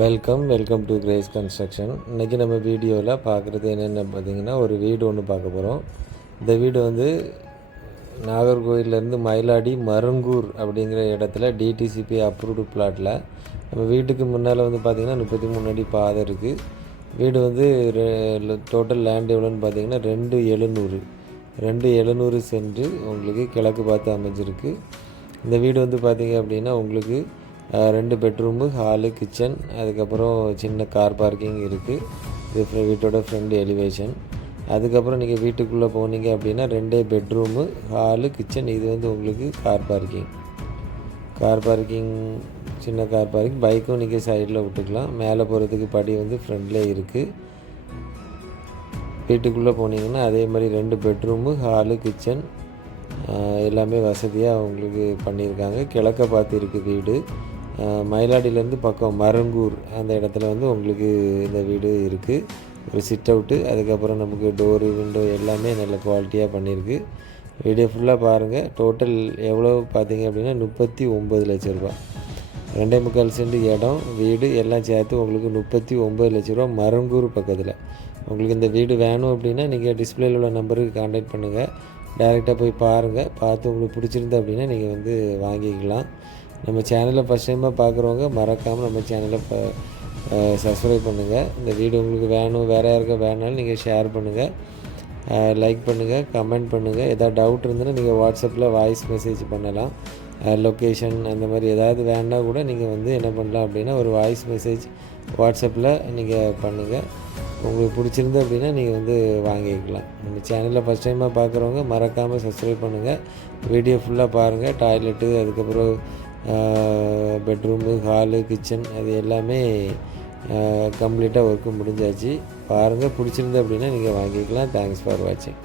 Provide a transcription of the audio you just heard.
Welcome to grace construction. இன்றைக்கி நம்ம வீடியோவில் பார்க்குறது என்னென்ன பார்த்திங்கன்னா, ஒரு வீடு ஒன்று பார்க்க போகிறோம். இந்த வீடு வந்து நாகர்கோவிலேருந்து மயிலாடி மருங்கூர் அப்படிங்கிற இடத்துல டிடிசிபி அப்ரூவ்டு பிளாட்டில் நம்ம வீட்டுக்கு முன்னால் வந்து பார்த்திங்கன்னா 33 அடி பாதை இருக்குது. வீடு வந்து டோட்டல் லேண்ட் எவ்வளோன்னு பார்த்திங்கன்னா 2,700 சென்ட் உங்களுக்கு கிழக்கு பார்த்து அமைஞ்சிருக்கு. இந்த வீடு வந்து பார்த்திங்க அப்படின்னா உங்களுக்கு 2 பெட்ரூமு, ஹாலு, கிச்சன், அதுக்கப்புறம் சின்ன கார் பார்க்கிங் இருக்குது. இது வீட்டோட ஃப்ரண்ட் எலிவேஷன். அதுக்கப்புறம் நீங்கள் வீட்டுக்குள்ளே போனீங்க அப்படின்னா 2 பெட்ரூமு, ஹாலு, கிச்சன். இது வந்து உங்களுக்கு கார் பார்க்கிங் சின்ன கார் பார்க்கிங். பைக்கும் நீங்கள் சைடில் விட்டுக்கலாம். மேலே போகிறதுக்கு படி வந்து ஃப்ரண்ட்லேயே இருக்குது. வீட்டுக்குள்ளே போனீங்கன்னா அதே மாதிரி 2 பெட்ரூமு, ஹாலு, கிச்சன் எல்லாமே வசதியாக உங்களுக்கு பண்ணியிருக்காங்க. கிழக்க பார்த்து இருக்குது வீடு. மயிலாடியிலேருந்து பக்கம் மருங்கூர் அந்த இடத்துல வந்து உங்களுக்கு இந்த வீடு இருக்குது. ஒரு சிட் அவுட்டு, அதுக்கப்புறம் நமக்கு டோரு, விண்டோ எல்லாமே நல்ல குவாலிட்டியாக பண்ணியிருக்கு. வீடியோ ஃபுல்லாக பாருங்கள். டோட்டல் எவ்வளோ பார்த்தீங்க அப்படின்னா 39 லட்ச ரூபா. 2.25 சென்ட் இடம், வீடு எல்லாம் சேர்த்து உங்களுக்கு 39 லட்ச ரூபா. மருங்கூர் பக்கத்தில். உங்களுக்கு இந்த வீடு வேணும் அப்படின்னா நீங்கள் டிஸ்பிளேயில் உள்ள நம்பருக்கு கான்டாக்ட் பண்ணுங்கள். டைரெக்டாக போய் பாருங்கள். பார்த்து உங்களுக்கு பிடிச்சிருந்தா அப்படின்னா நீங்கள் வந்து வாங்கிக்கலாம். நம்ம சேனலை ஃபஸ்ட் டைமாக பார்க்குறவங்க மறக்காமல் நம்ம சேனலை சப்ஸ்கிரைப் பண்ணுங்கள். இந்த வீடியோ உங்களுக்கு வேணும், வேறு யாருக்கா வேணாலும் நீங்கள் ஷேர் பண்ணுங்கள், லைக் பண்ணுங்கள், கமெண்ட் பண்ணுங்கள். எதாவது டவுட் இருந்ததுன்னா நீங்கள் வாட்ஸ்அப்பில் வாய்ஸ் மெசேஜ் பண்ணலாம். லொக்கேஷன் அந்த மாதிரி ஏதாவது வேணா கூட நீங்கள் வந்து என்ன பண்ணலாம் அப்படின்னா ஒரு வாய்ஸ் மெசேஜ் வாட்ஸ்அப்பில் நீங்கள் பண்ணுங்கள். உங்களுக்கு பிடிச்சிருந்து அப்படின்னா நீங்கள் வந்து வாங்கிக்கலாம். நம்ம சேனலில் ஃபஸ்ட் டைமாக பார்க்குறவங்க மறக்காமல் சப்ஸ்கிரைப் பண்ணுங்கள். வீடியோ ஃபுல்லாக பாருங்கள். டாய்லெட்டு, அதுக்கப்புறம் பெட்ரூமு, ஹாலு, கிச்சன் அது எல்லாமே கம்ப்ளீட்டாக ஒர்க்கு முடிஞ்சாச்சு. பாருங்கள். பிடிச்சிருந்து அப்படின்னா நீங்கள் வாங்கிக்கலாம். தேங்க்ஸ் ஃபார் வாட்சிங்.